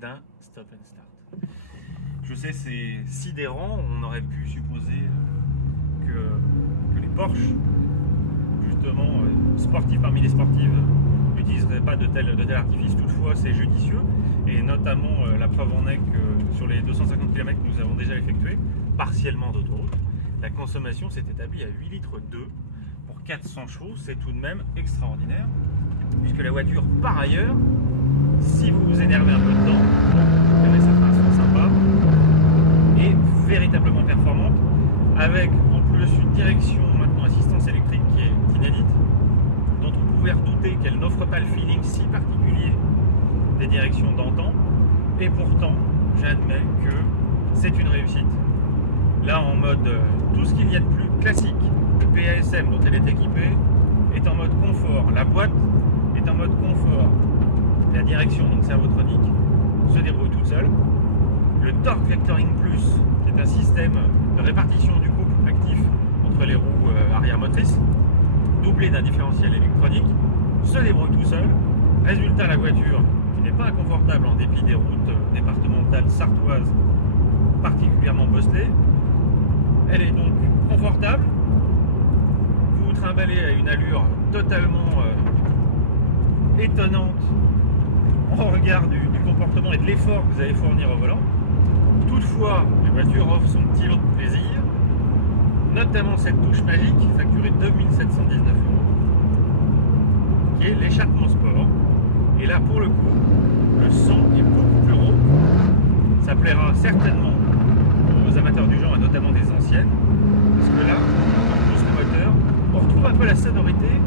d'un stop and start. Je sais, c'est sidérant, on aurait pu supposer que les Porsche, justement, sportifs parmi les sportives, n'utiliseraient pas de tel artifice. Toutefois, c'est judicieux, et notamment la preuve en est que sur les 250 km que nous avons déjà effectués, partiellement d'autoroute, la consommation s'est établie à 8 litres 2 pour 400 chevaux. C'est tout de même extraordinaire, puisque la voiture, par ailleurs, si vous vous énervez un peu dedans, ça fera un son sympa, et véritablement performante, avec en plus une direction maintenant assistance électrique qui est inédite, dont on pouvait redouter qu'elle n'offre pas le feeling si particulier des directions d'antan, et pourtant j'admets que c'est une réussite. Là, en mode tout ce qu'il y a de plus classique, le PASM dont elle est équipée est en mode confort, la boîte est en mode confort, la direction, donc servotronique, se débrouille toute seule. Le Torque Vectoring Plus, qui est un système de répartition du couple actif entre les roues arrière motrices, doublé d'un différentiel électronique, se débrouille tout seul. Résultat, la voiture, qui n'est pas inconfortable en dépit des routes départementales sartoises particulièrement bosselées, elle est donc confortable. Vous vous trimballez à une allure totalement étonnante en regard du comportement et de l'effort que vous allez fournir au volant. Toutefois, la voiture offre son petit lot de plaisir, notamment cette touche magique facturée 2719 €, qui est l'échappement sport. Et là, pour le coup, le son est beaucoup plus rauque. Ça plaira certainement aux amateurs du genre, et notamment des anciennes, parce que là, on pousse le moteur, on retrouve un peu la sonorité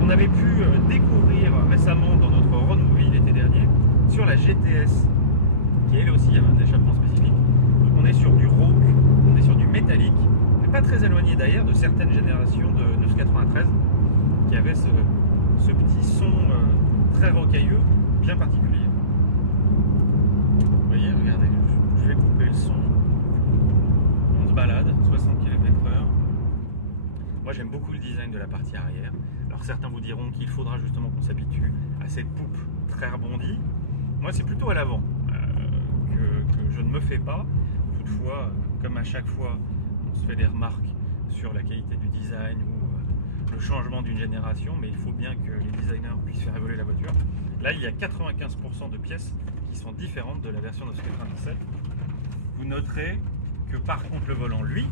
qu'on avait pu découvrir récemment dans notre road movie l'été dernier sur la GTS, qui elle aussi a un échappement spécifique. Donc on est sur du rauque, on est sur du métallique, on n'est pas très éloigné d'ailleurs de certaines générations de 993 qui avaient ce petit son très rocailleux, bien particulier. Vous voyez, regardez, je vais couper le son. On se balade, 60 km/h. Moi j'aime beaucoup le design de la partie arrière. Alors certains vous diront qu'il faudra justement qu'on s'habitue à cette poupe très rebondie. Moi c'est plutôt à l'avant que je ne me fais pas. Toutefois, comme à chaque fois on se fait des remarques sur la qualité du design ou le changement d'une génération, mais il faut bien que les designers puissent faire évoluer la voiture. Là il y a 95% de pièces qui sont différentes de la version 997. Vous noterez que par contre le volant lui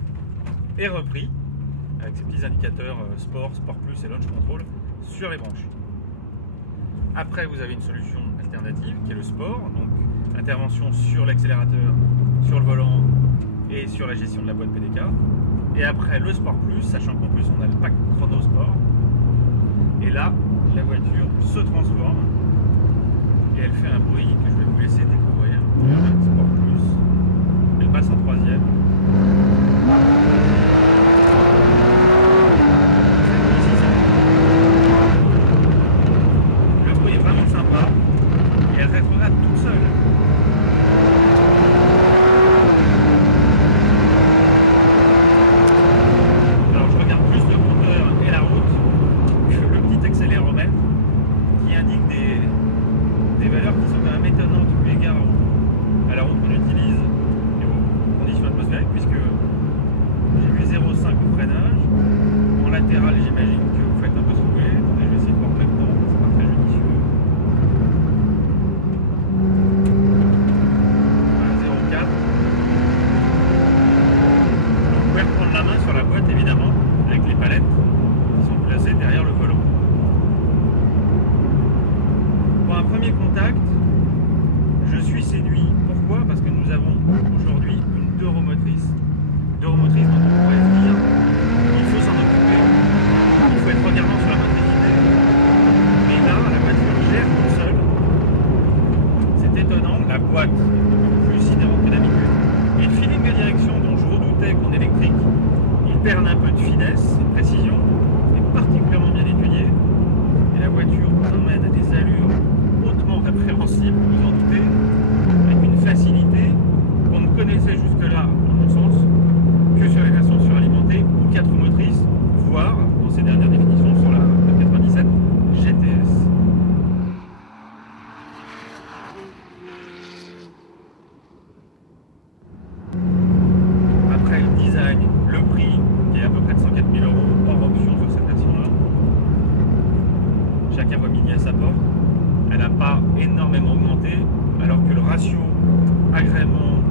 est repris avec ces petits indicateurs Sport, Sport Plus et Launch Control sur les branches. Après, vous avez une solution alternative qui est le Sport, donc intervention sur l'accélérateur, sur le volant et sur la gestion de la boîte PDK. Et après, le Sport Plus, sachant qu'en plus on a le pack Chrono Sport. Et là, la voiture se transforme et elle fait un bruit que je vais vous laisser découvrir. Sport Plus, elle passe en troisième. J'imagine que vous faites un peu secouer. Attendez, je vais essayer de voir en même temps, c'est pas très judicieux. Voilà, 0,4. Vous pouvez reprendre la main sur la boîte évidemment, avec les palettes qui sont placées derrière le volant. Pour un premier contact, je suis séduit. Pourquoi? Parce que nous avons aujourd'hui une 2 roues motrices. 2 roues motrices dont on pourrait se dire il faut s'en occuper. Il faut être regardant sur la motricité, mais là, la voiture gère tout seul. C'est étonnant, la boîte est beaucoup plus sidérante que d'habitude. Et le feeling de direction dont je redoutais qu'en électrique, il perd un peu de finesse et de précision, est particulièrement bien étudié. Et la voiture emmène à des allures hautement répréhensibles, vous vous en doutez, avec une facilité qu'on ne connaissait jusque-là, à mon sens, que sur les versions suralimentées ou 4 motrices, voire, dans ces dernières définitions, sur la chaque avant-midi à sa porte, elle n'a pas énormément augmenté, alors que le ratio agrément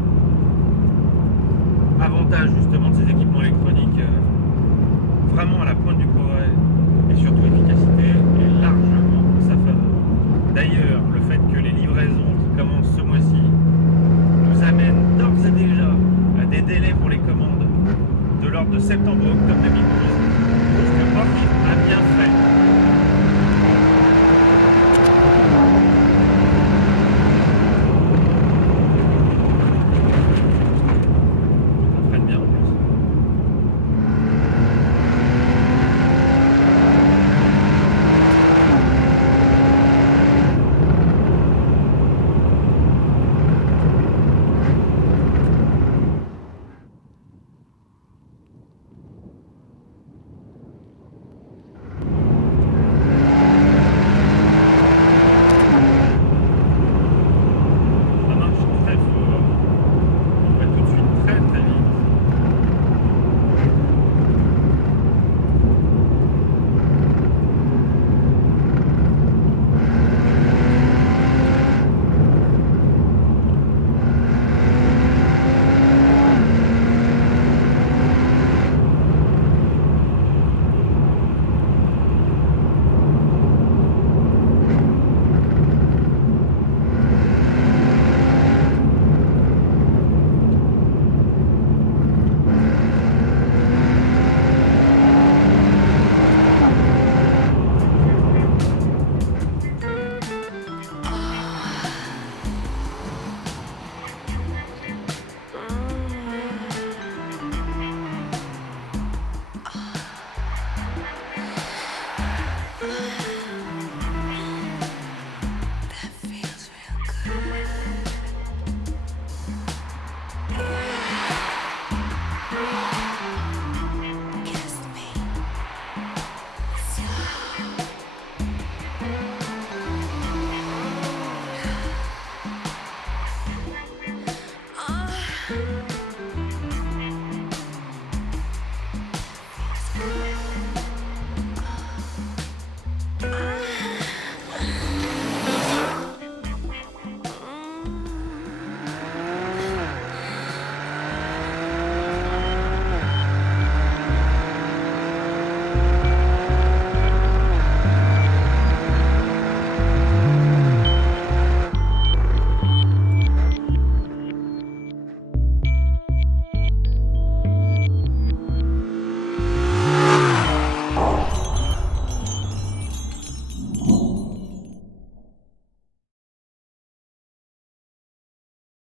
avantage justement de ces équipements électroniques, vraiment à la pointe du progrès et surtout efficacité, est largement en sa faveur. D'ailleurs, le fait que les livraisons qui commencent ce mois-ci nous amènent d'ores et déjà à des délais pour les commandes de l'ordre de septembre-octobre 2020,